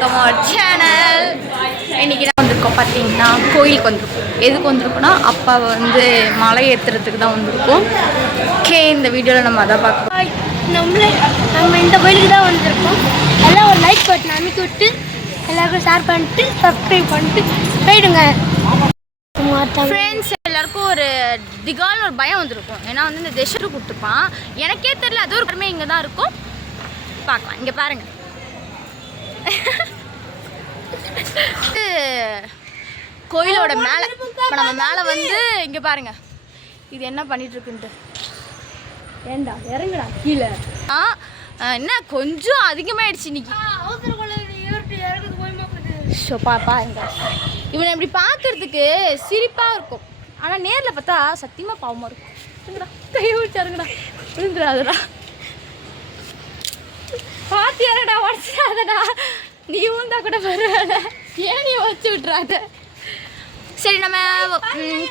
Welcome our channel. இன்றைக்கி தான் வந்திருக்கோம் பார்த்தீங்கன்னா கோயிலுக்கு வந்திருக்கோம். எதுக்கு வந்திருக்கோன்னா அப்பாவை வந்து மலை ஏற்றுறதுக்கு தான் வந்திருக்கோம். ஓகே, இந்த வீடியோவில் நம்ம அதை பார்க்கலாம். நம்ம இந்த கோயிலுக்கு தான் வந்திருக்கோம். எல்லாம் ஒரு லைக் பட்டன் அமைக்கி விட்டு எல்லாருக்கும் ஷேர் பண்ணிட்டு சப்ஸ்கிரைப் பண்ணிட்டு போயிடுங்க. ஃப்ரெண்ட்ஸ், எல்லாருக்கும் ஒரு திகால்னு ஒரு பயம் வந்திருக்கும். ஏன்னா வந்து இந்த டெஷரு கொடுத்துப்பான். எனக்கே தெரியல, அது ஒரு கடமை இங்கே தான் இருக்கும். பார்க்கலாம், இங்கே பாருங்க. கோயிலோட மேலே இப்போ நம்ம மேலே வந்து இங்கே பாருங்க இது என்ன பண்ணிட்டு இருக்குன்ட்டு. ஏண்டா இறங்குடா கீழே. என்ன கொஞ்சம் அதிகமாகிடுச்சு இன்னைக்கு. ஷோ பாருங்க, இவனை இப்படி பார்க்கறதுக்கு சிரிப்பாக இருக்கும். ஆனால் நேரில் பார்த்தா சத்தியமாக பாவமாக இருக்கும். கையை விட்டாருங்கடா, விழுந்துடாதடா. பாத்தியாரடா, உடச்சிடாதடா. நீ ஊந்தா கூட பரவாயில்ல, ஏன் நீ வச்சு விட்றாத. சரி, நம்ம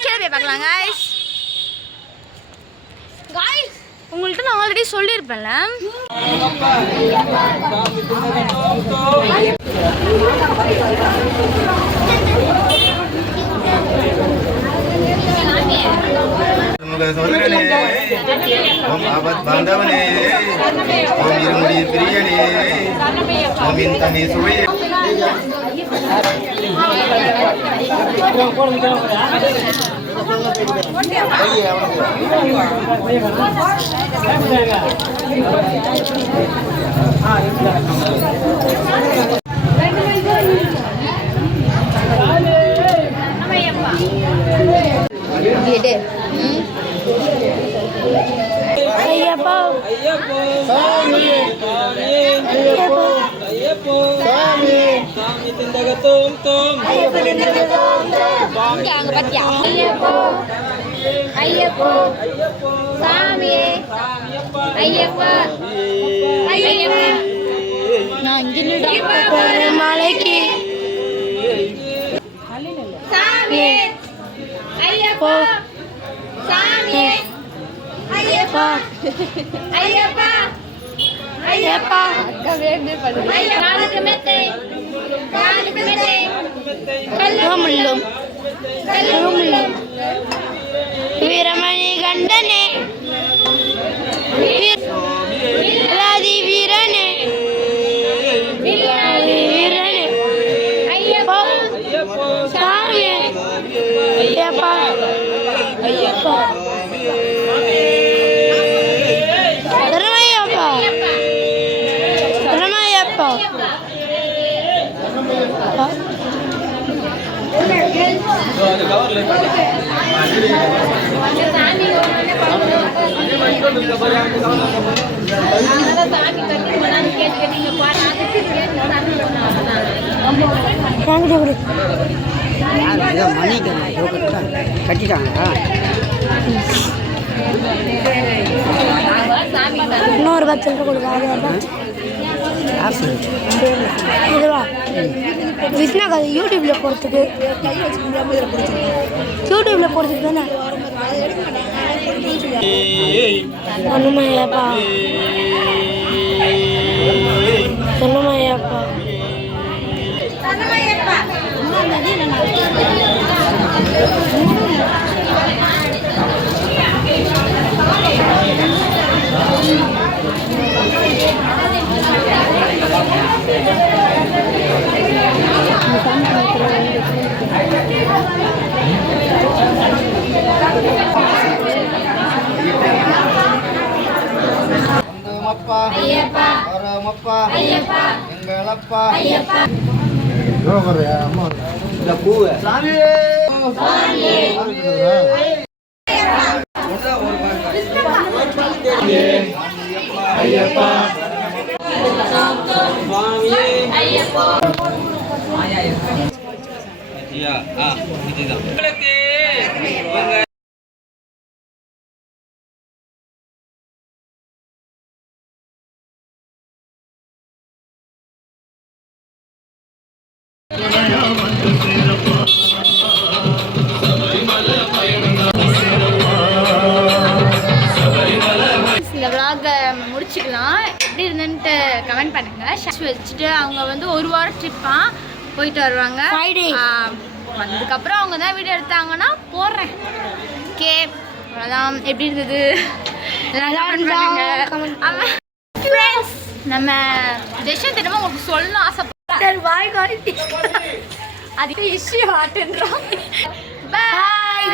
கீழே போய் பார்க்கலாம். காய்ஸ் காய்ஸ் உங்கள்கிட்ட நான் ஆல்ரெடி சொல்லியிருப்பேன்ல. Om abad bandavane, om irumudi priyane, om intani suwe. Ayyappa சாமி ஐயப்போ சாமி திண்டகத்தோம் தோம் அங்க பாத்தியா? ஐயப்போ சாமி ஐயப்பா நான் இங்க மலைக்கு சாமி ஐயப்பா சாமி ஐயப்பா ஐயப்பா ஐயப்பா கவேமே படுது. காலுக்கு மெத்தை கல்லுமுள்ளும் கல்லுமுள்ளும் வீரமணி கண்டனே வீராதி வீரனே வீரனே ஐயப்பா சாமி ஐயப்பா ஐயப்பா ரமையப்பா ரமையப்பா கட்டிட்டாங்களா? இன்னொரு பத்து கொடுக்க இதுவா விஷ்ணா கதை யூடியூப்ல போகிறதுக்கு தானே ஒன்றுமையாப்பா ஒன்றுமையாப்பா ஐயப்பா வரமப்பா ஐயப்பா எங்களப்பா ஐயப்பா ரோகரே அம்மா இந்த பூவே சாமி சாமி ஐயப்பா சுவாமி ஐயப்பா ஐயா இதுதான் உங்களுக்கு இந்த vlog முடிச்சுக்கலாம். எப்படி இருந்துன்ட்டு கமெண்ட் பண்ணுங்க. வச்சுட்டு அவங்க வந்து ஒரு வாரம் ட்ரிப்பாக போயிட்டு வருவாங்க. Friday. வந்ததுக்கப்புறம் அவங்க தான் வீடியோ எடுத்தாங்கன்னா போடுறேன். ஓகே அவ்வளோதான். எப்படி இருந்தது நம்ம டெசிஷன் தினமும் உங்களுக்கு சொல்லணும் ஆசைப்பட்டேன். சரி பாய் பாய். அதுக்கு இஷ்யூ ஆட்டுன்றோம். பாய்.